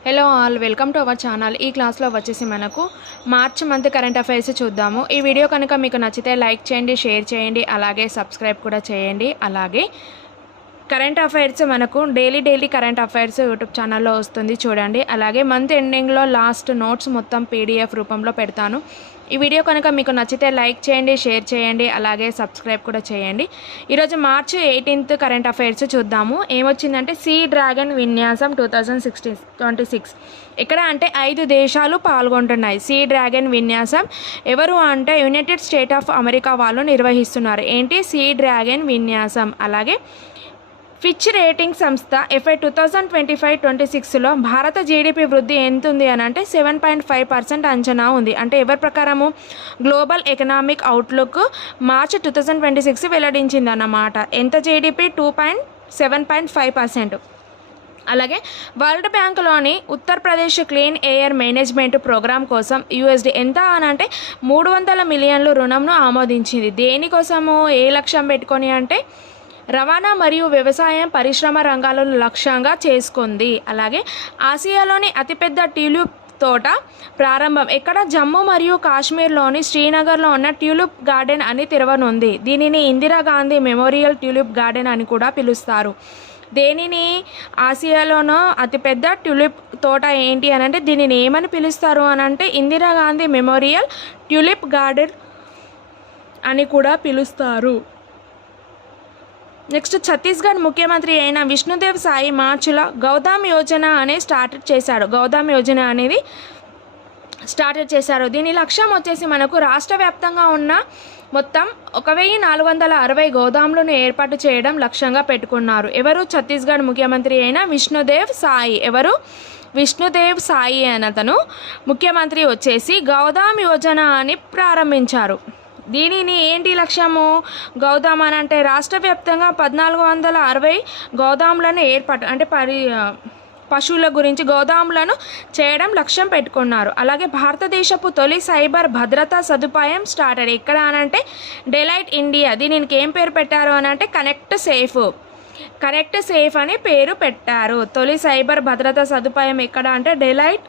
Hello all, welcome to our channel. ఈ క్లాస్లో వచ్చేసి మనకు మార్చ్ మంత్ కరెంట్ అఫైర్స్ చూద్దాము. ఈ వీడియో కనుక మీకు నచ్చితే లైక్ చేయండి, షేర్ చేయండి, అలాగే సబ్స్క్రైబ్ కూడా చేయండి. అలాగే కరెంట్ అఫైర్స్ మనకు డైలీ కరెంట్ అఫైర్స్ యూట్యూబ్ ఛానల్లో వస్తుంది, చూడండి. అలాగే మంత్ ఎండింగ్లో లాస్ట్ నోట్స్ మొత్తం పీడిఎఫ్ రూపంలో పెడతాను. ఈ వీడియో కనుక మీకు నచ్చితే లైక్ చేయండి, షేర్ చేయండి, అలాగే సబ్స్క్రైబ్ కూడా చేయండి. ఈరోజు మార్చి 18 కరెంట్ అఫైర్స్ చూద్దాము. ఏమొచ్చిందంటే సీ డ్రాగన్ విన్యాసం 2026 ఎక్కడ అంటే 5 దేశాలు పాల్గొంటున్నాయి. సీ డ్రాగన్ విన్యాసం ఎవరు అంటే యునైటెడ్ స్టేట్ ఆఫ్ అమెరికా వాళ్ళు నిర్వహిస్తున్నారు. ఏంటి సీ డ్రాగన్ విన్యాసం. అలాగే ఫిచ్ రేటింగ్ సంస్థ FY 2025-26లో భారత జీడిపి వృద్ధి ఎంత ఉంది అని అంటే 7.5% అంచనా ఉంది. అంటే ఎవరి ప్రకారము గ్లోబల్ ఎకనామిక్ అవుట్లుక్ మార్చి 2026 వెల్లడించింది అన్నమాట. ఎంత జీడిపి 7.5%. అలాగే వరల్డ్ బ్యాంకులోని Uttar Pradesh clean air management programme కోసం USD ఎంత అని అంటే 300 మిలియన్లు రుణంను ఆమోదించింది. దేనికోసము, ఏ లక్ష్యం పెట్టుకొని అంటే రవాణా మరియు వ్యవసాయం పరిశ్రమ రంగాలను లక్ష్యంగా చేసుకుంది. అలాగే ఆసియాలోని అతిపెద్ద ట్యూలిప్ తోట ప్రారంభం ఎక్కడ జమ్మూ మరియు కాశ్మీర్లోని శ్రీనగర్లో ఉన్న ట్యూలిప్ గార్డెన్ అని తెరవనుంది. దీనిని ఇందిరాగాంధీ మెమోరియల్ ట్యూలిప్ గార్డెన్ అని కూడా పిలుస్తారు. దేనిని ఆసియాలోనో అతిపెద్ద ట్యూలిప్ తోట ఏంటి అని అంటే దీనిని ఏమని పిలుస్తారు అని అంటే ఇందిరాగాంధీ మెమోరియల్ ట్యూలిప్ గార్డెన్ అని కూడా పిలుస్తారు. నెక్స్ట్ ఛత్తీస్గఢ్ ముఖ్యమంత్రి అయిన విష్ణుదేవ్ సాయి మార్చిలో గౌతమ్ యోజన అనేది స్టార్ట్ చేశాడు. గౌతమ్ యోజన అనేది స్టార్ట్ చేశారు. దీని లక్ష్యం వచ్చేసి మనకు రాష్ట్ర వ్యాప్తంగా ఉన్న మొత్తం 1460 గోదాములను ఏర్పాటు చేయడం లక్ష్యంగా పెట్టుకున్నారు. ఎవరు? ఛత్తీస్గఢ్ ముఖ్యమంత్రి అయిన విష్ణుదేవ్ సాయి. ఎవరు? విష్ణుదేవ్ సాయి అతను ముఖ్యమంత్రి వచ్చేసి గౌతమ్ యోజన అని ప్రారంభించారు. దీనిని ఏంటి లక్ష్యము? గోదాం అని అంటే రాష్ట్ర వ్యాప్తంగా 1460 గోదాములను ఏర్పాటు అంటే పశువుల గురించి గోదాములను చేయడం లక్ష్యం పెట్టుకున్నారు. అలాగే భారతదేశపు తొలి సైబర్ భద్రతా సదుపాయం స్టార్ట్ అయ్యి ఎక్కడ అనంటే డెలైట్ ఇండియా. దీనికి ఏం పేరు పెట్టారు అని అంటే కనెక్ట్ సేఫ్ అని పేరు పెట్టారు. తొలి సైబర్ భద్రతా సదుపాయం ఎక్కడ అంటే డెలైట్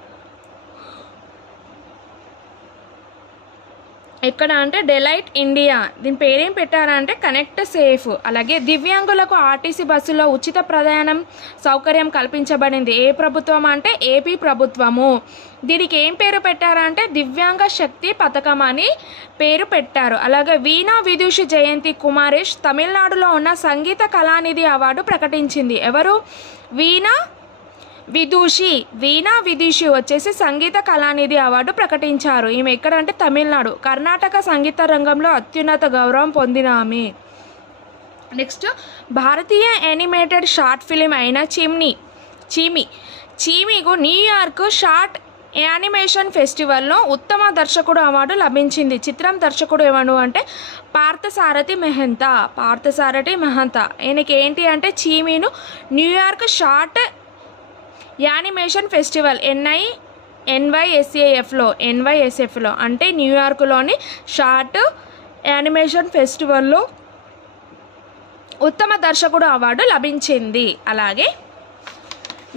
ఇండియా. దీని పేరేం పెట్టారంటే కనెక్ట్ సేఫ్. అలాగే దివ్యాంగులకు ఆర్టీసీ బస్సులో ఉచిత ప్రయాణం సౌకర్యం కల్పించబడింది. ఏ ప్రభుత్వం అంటే ఏపీ ప్రభుత్వము. దీనికి ఏం పేరు పెట్టారంటే దివ్యాంగ శక్తి పథకం అని పేరు పెట్టారు. అలాగే వీణా విదూషి జయంతి కుమారేష్ తమిళనాడులో ఉన్న సంగీత కళానిధి అవార్డు ప్రకటించింది. ఎవరు? వీణా విదూషి వచ్చేసి సంగీత కళానిధి అవార్డు ప్రకటించారు. ఈమె ఎక్కడంటే తమిళనాడు. కర్ణాటక సంగీత రంగంలో అత్యున్నత గౌరవం పొందిన ఆమె. నెక్స్ట్ భారతీయ యానిమేటెడ్ షార్ట్ ఫిలిం అయిన చీమీకు న్యూయార్క్ షార్ట్ యానిమేషన్ ఫెస్టివల్లో ఉత్తమ దర్శకుడు అవార్డు లభించింది. చిత్రం దర్శకుడు ఎవరు అంటే పార్థసారథి మెహతా. ఈయనకి ఏంటి అంటే చీమీను న్యూయార్క్ షార్ట్ యానిమేషన్ ఫెస్టివల్ NYSFలో అంటే న్యూయార్క్లోని షార్ట్ యానిమేషన్ ఫెస్టివల్లో ఉత్తమ దర్శకుడు అవార్డు లభించింది. అలాగే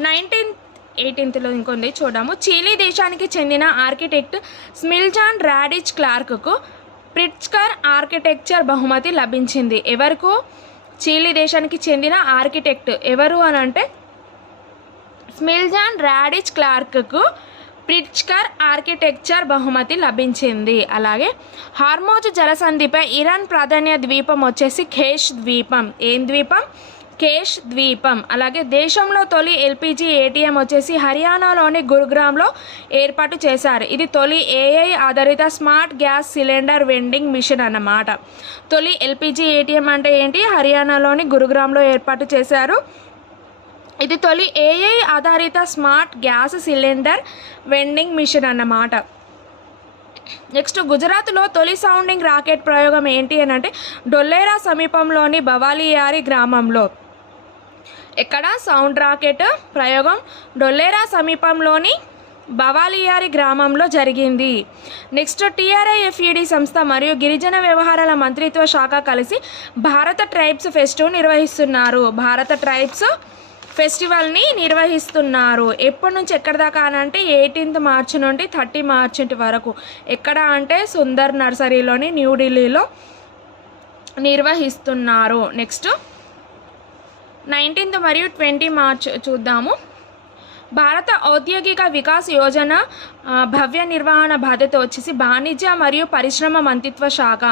18th ఇంకొంది చూడము. చిలీ దేశానికి చెందిన ఆర్కిటెక్ట్ స్మిల్జాన్ రాడిచ్ క్లార్క్కు ప్రిట్జ్కర్ ఆర్కిటెక్చర్ బహుమతి లభించింది. ఎవరికి? చిలీ దేశానికి చెందిన ఆర్కిటెక్ట్ ఎవరు అని అంటే స్మిల్జాన్ రాడిచ్ క్లార్క్కు ప్రిట్జ్కర్ ఆర్కిటెక్చర్ బహుమతి లభించింది. అలాగే హార్మోజ్ జలసంధిపై ఇరాన్ ప్రాధాన్య ద్వీపం వచ్చేసి ఖేష్ ద్వీపం. ఏం ద్వీపం? ఖేష్ ద్వీపం. అలాగే దేశంలో తొలి LPG ATM వచ్చేసి హర్యానాలోని గురుగ్రామ్లో ఏర్పాటు చేశారు. ఇది తొలి AI ఆధారిత smart gas cylinder vending machine అన్నమాట. తొలి LPG ATM అంటే ఏంటి? హర్యానాలోని గురుగ్రామ్లో ఏర్పాటు చేశారు. ఇది తొలి AI ఆధారిత smart gas cylinder vending machine అన్నమాట. నెక్స్ట్ గుజరాత్లో తొలి సౌండింగ్ రాకెట్ ప్రయోగం ఏంటి అని అంటే డొల్లేరా సమీపంలోని బవాలియారి గ్రామంలో. ఎక్కడ? సౌండ్ రాకెట్ ప్రయోగం డొల్లేరా సమీపంలోని బవాలియారి గ్రామంలో జరిగింది. నెక్స్ట్ TRIFED సంస్థ మరియు గిరిజన వ్యవహారాల మంత్రిత్వ శాఖ కలిసి భారత ట్రైబ్స్ ఫెస్టివల్ నిర్వహిస్తున్నారు. భారత ట్రైబ్స్ ఫెస్టివల్ని నిర్వహిస్తున్నారు. ఎప్పటి నుంచి ఎక్కడి దాకా అని అంటే 18th మార్చి నుండి 30 మార్చి వరకు. ఎక్కడ అంటే సుందర్ నర్సరీలోని న్యూఢిల్లీలో నిర్వహిస్తున్నారు. నెక్స్ట్ 19th మరియు 20 మార్చ్ చూద్దాము. భారత ఔద్యోగిక వికాస్ యోజన భవ్య నిర్వహణ బాధ్యత వచ్చేసి వాణిజ్య మరియు పరిశ్రమ మంత్రిత్వ శాఖ.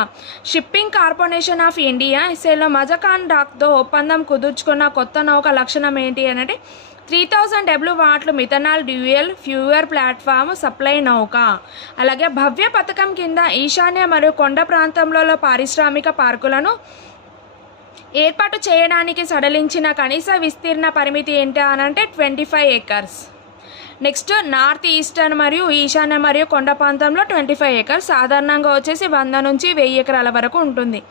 షిప్పింగ్ కార్పొరేషన్ ఆఫ్ ఇండియా ఇస్రేల్లో మజకాన్ డాక్తో ఒప్పందం కుదుర్చుకున్న కొత్త నౌక లక్షణం ఏంటి అంటే 3000 W methanol dual fewer platform supply నౌక. అలాగే భవ్య పథకం కింద ఈశాన్య మరియు కొండ ప్రాంతంలో పారిశ్రామిక పార్కులను ఏర్పాటు చేయడానికి సడలించిన కనీస విస్తీర్ణ పరిమితి ఏంటి అని అంటే 25 acres. నెక్స్ట్ నార్త్ ఈస్టర్న్ మరియు ఈశాన్య మరియు కొండ ప్రాంతంలో 25 acres, సాధారణంగా వచ్చేసి 100 నుంచి 1000 ఎకరాల వరకు ఉంటుంది.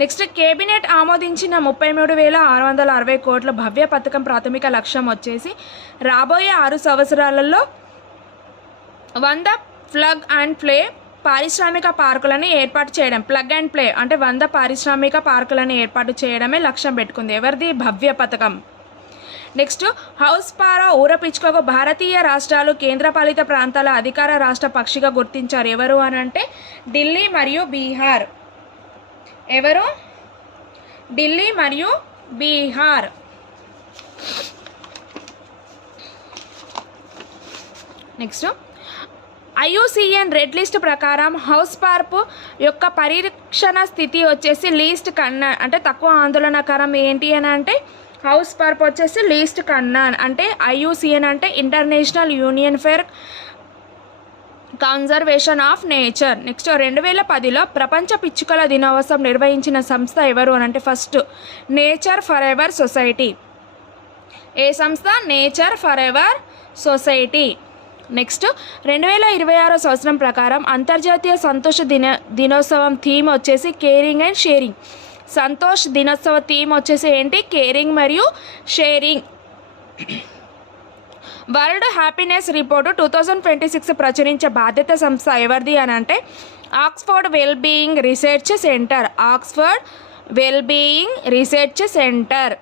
నెక్స్ట్ కేబినెట్ ఆమోదించిన 33,660 కోట్ల భవ్య పథకం ప్రాథమిక లక్ష్యం వచ్చేసి రాబోయే 6 సంవత్సరాలలో 100 ప్లగ్ అండ్ ప్లే పారిశ్రామిక పార్కులను ఏర్పాటు చేయడం. ప్లగ్ అండ్ ప్లే అంటే 100 పారిశ్రామిక పార్కులను ఏర్పాటు చేయడమే లక్ష్యం పెట్టుకుంది. ఎవరిది? భవ్య పథకం. నెక్స్ట్ హౌస్ పారా ఊరపిచ్చుకకు భారతీయ రాష్ట్రాలు కేంద్రపాలిత ప్రాంతాల అధికార రాష్ట్ర పక్షిగా గుర్తించారు. ఎవరు అని అంటే ఢిల్లీ మరియు బీహార్. ఎవరు? ఢిల్లీ మరియు Bihar. Next IUCN red list ప్రకారం హౌస్ పార్ప్ యొక్క పరీక్షణ స్థితి వచ్చేసి లీస్ట్ కన్నా అంటే తక్కువ ఆందోళనకరం ఏంటి అని అంటే హౌస్ పార్ప్ వచ్చేసి లీస్ట్ కన్నా అంటే IUCN అంటే international union for conservation of nature. Next 2010లో ప్రపంచ పిచ్చుకల దినోత్సవం నిర్వహించిన సంస్థ ఎవరు అని అంటే first nature forever society. ఏ సంస్థ? Nature forever society. Next 2026 సంవత్సరం ప్రకారం అంతర్జాతీయ సంతోష దినోత్సవం థీమ్ వచ్చేసి కేరింగ్ అండ్ షేరింగ్. సంతోష్ దినోత్సవ థీమ్ వచ్చేసి ఏంటి? కేరింగ్ మరియు షేరింగ్. వరల్డ్ హ్యాపీనెస్ రిపోర్టు 2026 ప్రచురించే బాధ్యత సంస్థ ఎవరిది అని అంటే Oxford wellbeing research centre. Oxford wellbeing research centre.